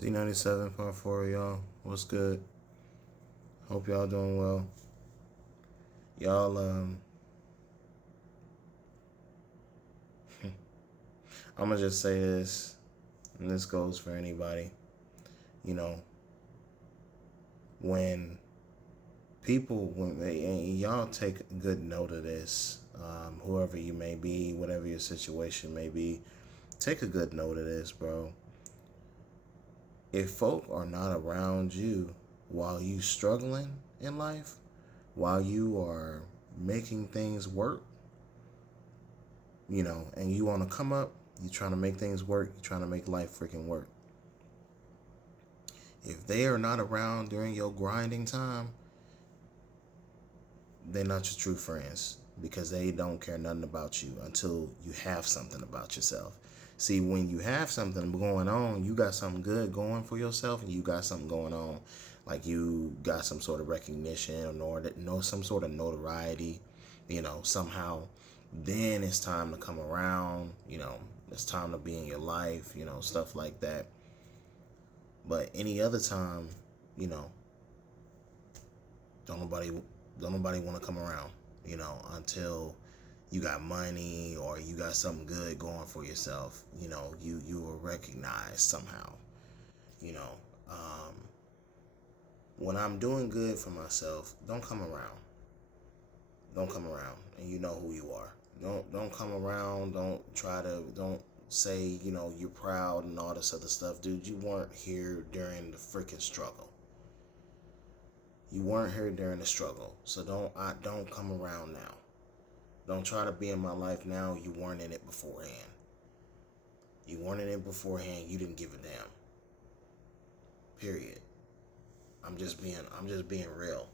Z97.4, y'all. What's good? Hope y'all doing well. Y'all, I'm gonna just say this, and this goes for anybody. You know, when and y'all take good note of this, whoever you may be, whatever your situation may be, take a good note of this, bro. If folk are not around you while you struggling in life, while you are making things work, and you want to come up, you're trying to make things work, you're trying to make life freaking work. If they are not around during your grinding time, they're not your true friends because they don't care nothing about you until you have something about yourself. See, when you have something going on, you got something good going for yourself, and you got something going on, like you got some sort of recognition or some sort of notoriety, somehow. Then it's time to come around. It's time to be in your life. Stuff like that. But any other time, you know, don't nobody want to come around, until you got money or you got something good going for yourself. You were recognized somehow. You know, um, when I'm doing good for myself, don't come around. Don't come around, and you know who you are. Don't come around. Don't say you're proud and all this other stuff, dude. You weren't here during the freaking struggle. You weren't here during the struggle, so don't come around now. Don't try to be in my life now. You weren't in it beforehand. You weren't in it beforehand. You didn't give a damn. Period. I'm just being real.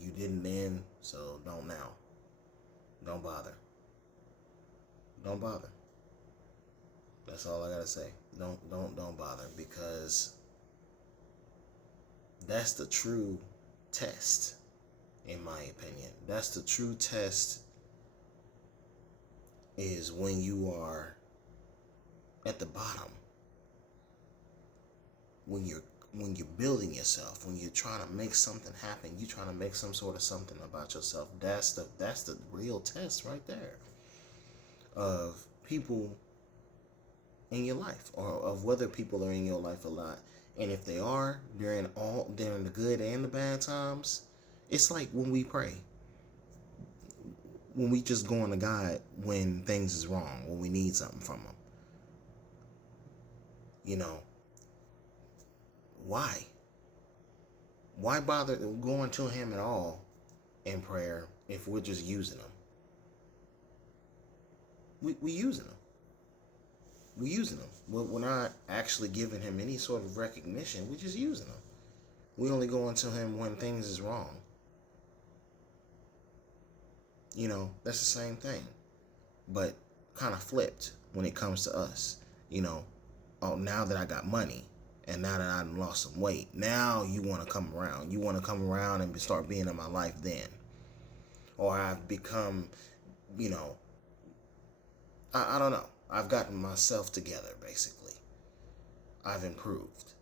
You didn't then, so don't now. Don't bother. Don't bother. That's all I gotta say. Don't bother, because that's the true test, in my opinion. That's the true test, is when you are at the bottom, when you're building yourself, when you're trying to make something happen, you're trying to make some sort of something about yourself. That's the real test right there of people in your life, or of whether people are in your life a lot. And if they are during the good and the bad times, it's like when we pray, when we just go on to God when things is wrong, when we need something from him. Why? Why bother going to him at all in prayer if we're just using him? We using him. We using him. We're not actually giving him any sort of recognition. We're just using him. We only go into him when things is wrong. That's the same thing, but kind of flipped when it comes to us. Oh, now that I got money, and now that I lost some weight, now you want to come around. You want to come around and start being in my life then. Or I've become, you know, I don't know. I've gotten myself together, basically. I've improved.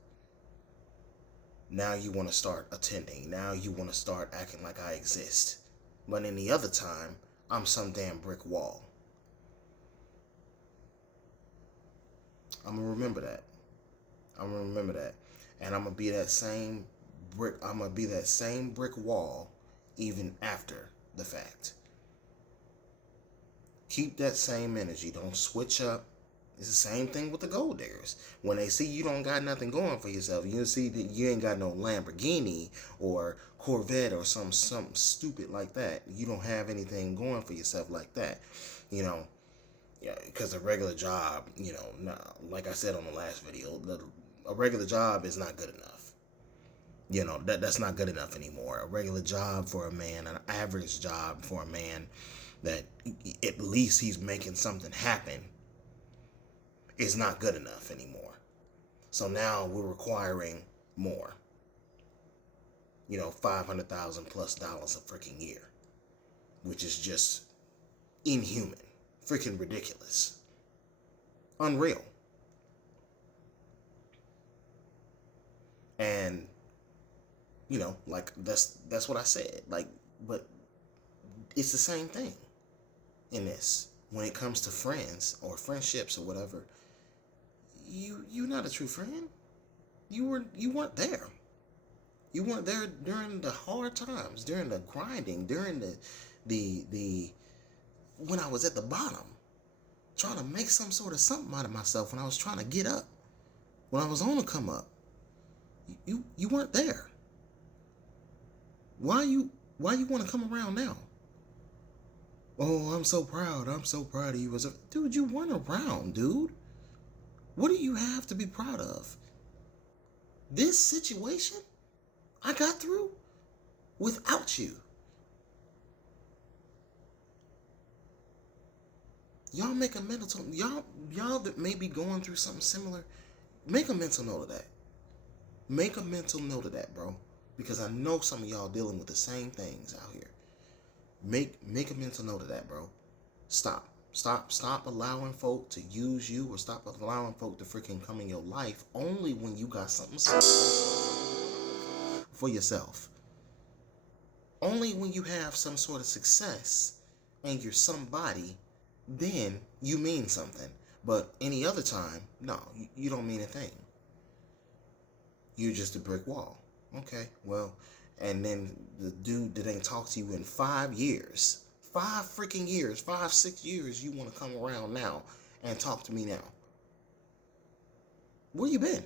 Now you want to start attending. Now you want to start acting like I exist. But in the other time, I'm some damn brick wall. I'm going to remember that. I'm going to remember that. And I'm going to be that same brick. I'm going to be that same brick wall even after the fact. Keep that same energy. Don't switch up. It's the same thing with the gold diggers. When they see you don't got nothing going for yourself, you see that you ain't got no Lamborghini or Corvette or something stupid like that. You don't have anything going for yourself like that. Yeah, because a regular job, like I said on the last video, a regular job is not good enough. That's not good enough anymore. A regular job for a man, an average job for a man that at least he's making something happen, is not good enough anymore. So now we're requiring more. $500,000 plus a freaking year, which is just inhuman, freaking ridiculous, unreal. Like that's what I said. Like, but it's the same thing in this. When it comes to friends or friendships or whatever, you're not a true friend. You weren't there. You weren't there during the hard times, during the grinding, during the when I was at the bottom, trying to make some sort of something out of myself, when I was trying to get up, when I was on the come up. You weren't there. Why you want to come around now? Oh, I'm so proud. I'm so proud of you. Dude, you weren't around, dude. What do you have to be proud of? This situation I got through without you. Y'all make a mental y'all that may be going through something similar, make a mental note of that. Make a mental note of that, bro. Because I know some of y'all dealing with the same things out here. Make a mental note of that, bro. Stop allowing folk to use you, or stop allowing folk to freaking come in your life only when you got something for yourself. Only when you have some sort of success and you're somebody, then you mean something. But any other time, no, you don't mean a thing. You're just a brick wall. Okay, well, and then the dude that ain't talked to you in 5 years, 5 freaking years, 5, 6 years, you want to come around now and talk to me now. Where you been?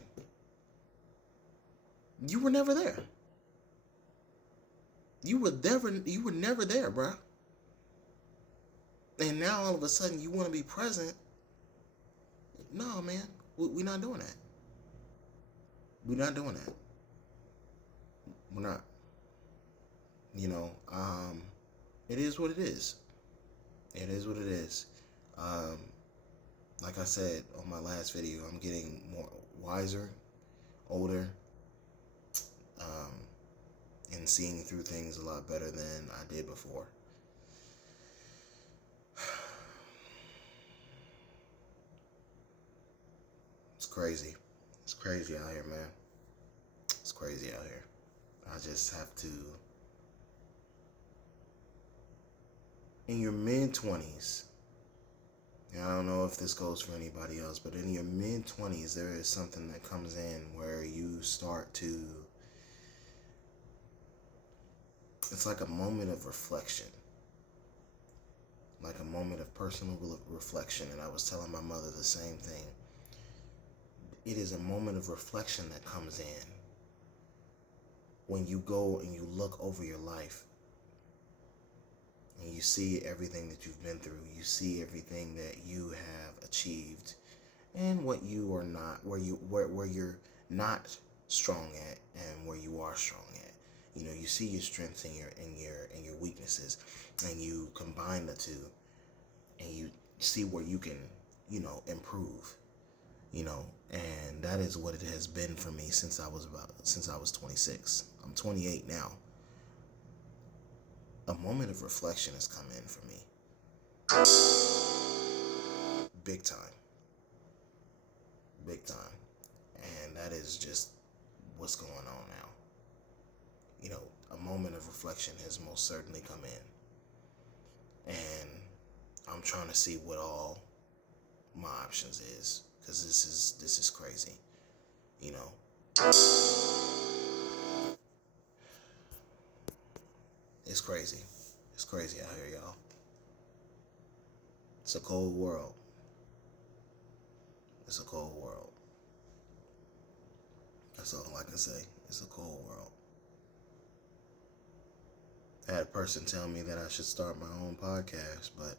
You were never there. You were never there, bruh. And now all of a sudden you want to be present. No, man, we're not doing that. We're not doing that. We're not. It is what it is. It is what it is. Like I said on my last video, I'm getting more wiser, older, and seeing through things a lot better than I did before. It's crazy. It's crazy out here, man. It's crazy out here. I just have to. In your mid-20s, and I don't know if this goes for anybody else, but in your mid-20s, there is something that comes in where you start to. It's like a moment of reflection. Like a moment of personal reflection. And I was telling my mother the same thing. It is a moment of reflection that comes in when you go and you look over your life and you see everything that you've been through. You see everything that you have achieved and what you are not, where you're not strong at and where you are strong at. You see your strengths and your weaknesses, and you combine the two, and you see where you can, improve. And that is what it has been for me since I was 26. I'm 28 now. A moment of reflection has come in for me. Big time. Big time. And that is just what's going on now. A moment of reflection has most certainly come in. And I'm trying to see what all my options is, because this is crazy. It's crazy. It's crazy out here, y'all. It's a cold world. It's a cold world. That's all I can say. It's a cold world. I had a person tell me that I should start my own podcast, but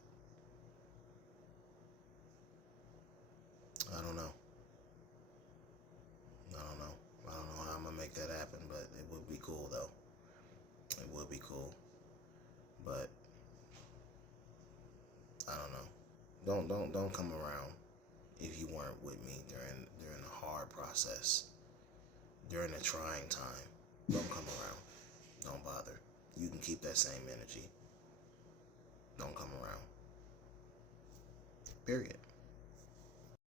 I don't know. I don't know how I'm going to make that happen, but it would be cool, though. It would be cool. But I don't know. Don't come around if you weren't with me during the hard process, during the trying time. Don't come around. Don't bother. You can keep that same energy. Don't come around. Period.